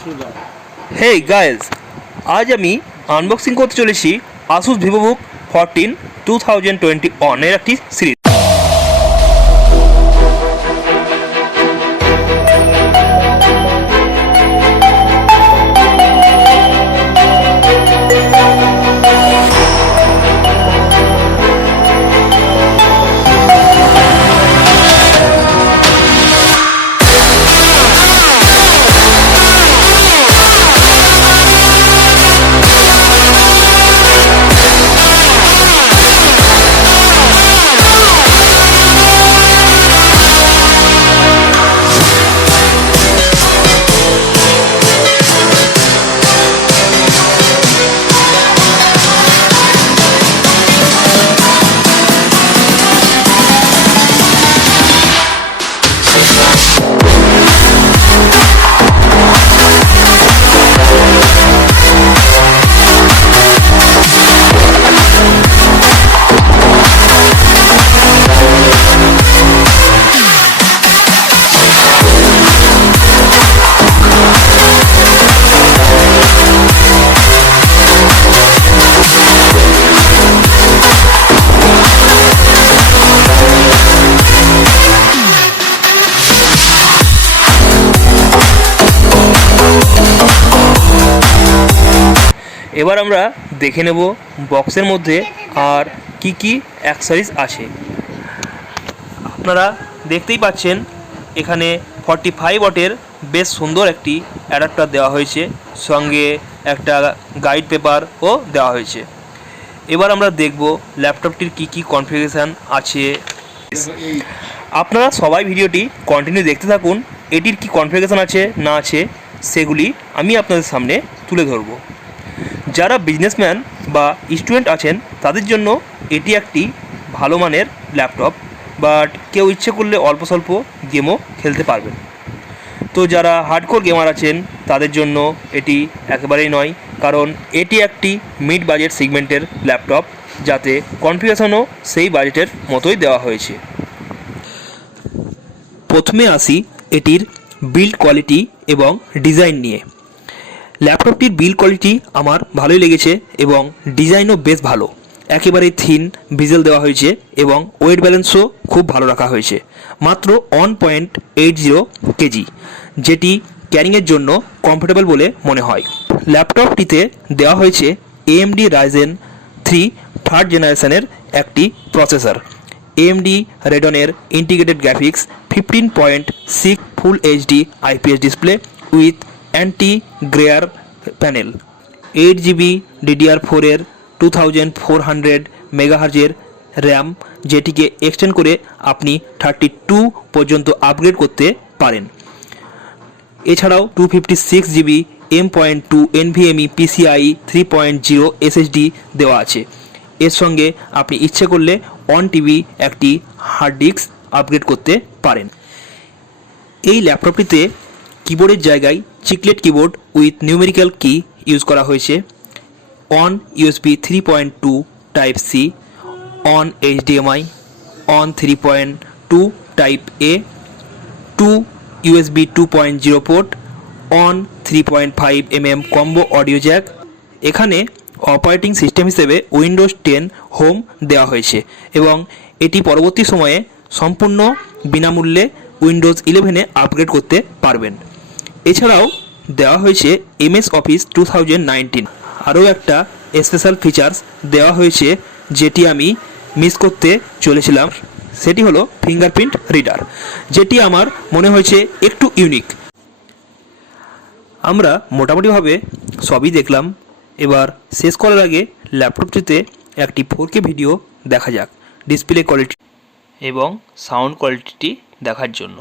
Hey guys, आज আমি unboxing করতে চলেছি Asus Vivobook 14 2021 এর একটি সিরিজ। এবার আমরা দেখে নেব বক্সের মধ্যে আর কি কি অ্যাক্সেসরিজ আছে। আপনারা দেখতেই পাচ্ছেন এখানে 45 ওয়াটের বেশ সুন্দর একটি অ্যাডাপ্টার দেওয়া হয়েছে, সঙ্গে একটা গাইড পেপারও দেওয়া হয়েছে। এবার আমরা দেখব ল্যাপটপটির কি কি কনফিগারেশন আছে। আপনারা সবাই ভিডিওটি কন্টিনিউ দেখতে থাকুন। এটির কি কনফিগারেশন আছে না আছে সেগুলি আমি আপনাদের সামনে তুলে ধরব। যারা বিজনেসম্যান বা স্টুডেন্ট আছেন তাদের জন্য এটি একটি ভালো মানের ল্যাপটপ, বাট কেউ ইচ্ছে করলে অল্প স্বল্প গেমও খেলতে পারবেন। তো যারা হার্ডকোর গেমার আছেন তাদের জন্য এটি একেবারেই নয়, কারণ এটি একটি মিড বাজেট সেগমেন্টের ল্যাপটপ, যাতে কনফিগারেশনও সেই বাজেটের মতোই দেওয়া হয়েছে। প্রথমে আসি এটির বিল্ড কোয়ালিটি এবং ডিজাইন নিয়ে। ল্যাপটপটির বিল্ড কোয়ালিটি আমার ভালোই লেগেছে এবং ডিজাইনও বেশ ভালো। একেবারে থিন ভিজেল দেওয়া হয়েছে এবং ওয়েট ব্যালেন্সও খুব ভালো রাখা হয়েছে। মাত্র 1.80 কেজি, যেটি ক্যারিংয়ের জন্য কমফোর্টেবল বলে মনে হয়। ল্যাপটপটিতে দেওয়া হয়েছে AMD Ryzen 3 থার্ড জেনারেশনের একটি processor, AMD Radeon integrated graphics, 15.6 full HD IPS display with anti Greer panel, 8GB DDR4 এর 2400 মেগাহার্জের র্যাম, যেটিকে এক্সটেন্ড করে আপনি 32 পর্যন্ত আপগ্রেড করতে পারেন। এছাড়াও 256GB M.2 NVMe PCIe 3.0 SSD দেওয়া আছে। এর সঙ্গে আপনি ইচ্ছে করলে 1TB একটি হার্ড ডিস্ক আপগ্রেড করতে পারেন। এই ল্যাপটপটিতে কিবোর্ডের জায়গায় chiclet keyboard with numerical key use করা হয়েছে। One USB 3.2 type C, one HDMI, one 3.2 type A, 2 USB 2.0 port, one 3.5mm combo audio jack. এখানে অপারেটিং সিস্টেম হিসেবে উইন্ডোজ 10 হোম দেওয়া হয়েছে এবং এটি পরবর্তী সময়ে সম্পূর্ণ বিনামূল্যে উইন্ডোজ 11-এ আপগ্রেড করতে পারবেন। এছাড়াও দেওয়া হয়েছে MS অফিস 2019। আরও একটা স্পেশাল ফিচার্স দেওয়া হয়েছে যেটি আমি মিস করতে চলেছিলাম, সেটি হলো ফিঙ্গারপ্রিন্ট রিডার, যেটি আমার মনে হয়েছে একটু ইউনিক। আমরা মোটামুটিভাবে সবই দেখলাম। এবার শেষ করার আগে ল্যাপটপটিতে একটি 4K ভিডিও দেখা যাক ডিসপ্লে কোয়ালিটি এবং সাউন্ড কোয়ালিটি দেখার জন্য।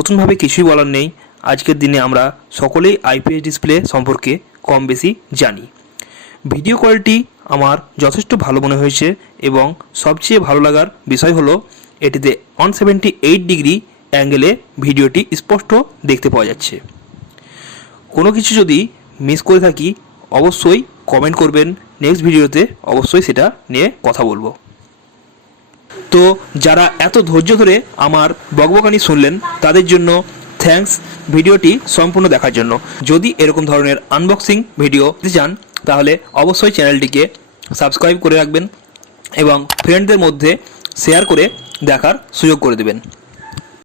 নতুনভাবে কিছুই বলার নেই। আজকের দিনে আমরা সকলেই আইপিএস ডিসপ্লে সম্পর্কে কম বেশি জানি। ভিডিও কোয়ালিটি আমার যথেষ্ট ভালো মনে হয়েছে এবং সবচেয়ে ভালো লাগার বিষয় হলো এটিতে 178 ডিগ্রি অ্যাঙ্গেলে ভিডিওটি স্পষ্ট দেখতে পাওয়া যাচ্ছে। কোনো কিছু যদি মিস করে থাকি অবশ্যই কমেন্ট করবেন, নেক্সট ভিডিওতে অবশ্যই সেটা নিয়ে কথা বলবো। তো যারা এত ধৈর্য ধরে আমার বকবকানি শুনলেন তাদের জন্য থ্যাঙ্কস ভিডিওটি সম্পূর্ণ দেখার জন্য। যদি এরকম ধরনের আনবক্সিং ভিডিও দিতে চান তাহলে অবশ্যই চ্যানেলটিকে সাবস্ক্রাইব করে রাখবেন এবং ফ্রেন্ডদের মধ্যে শেয়ার করে দেখার সুযোগ করে দেবেন।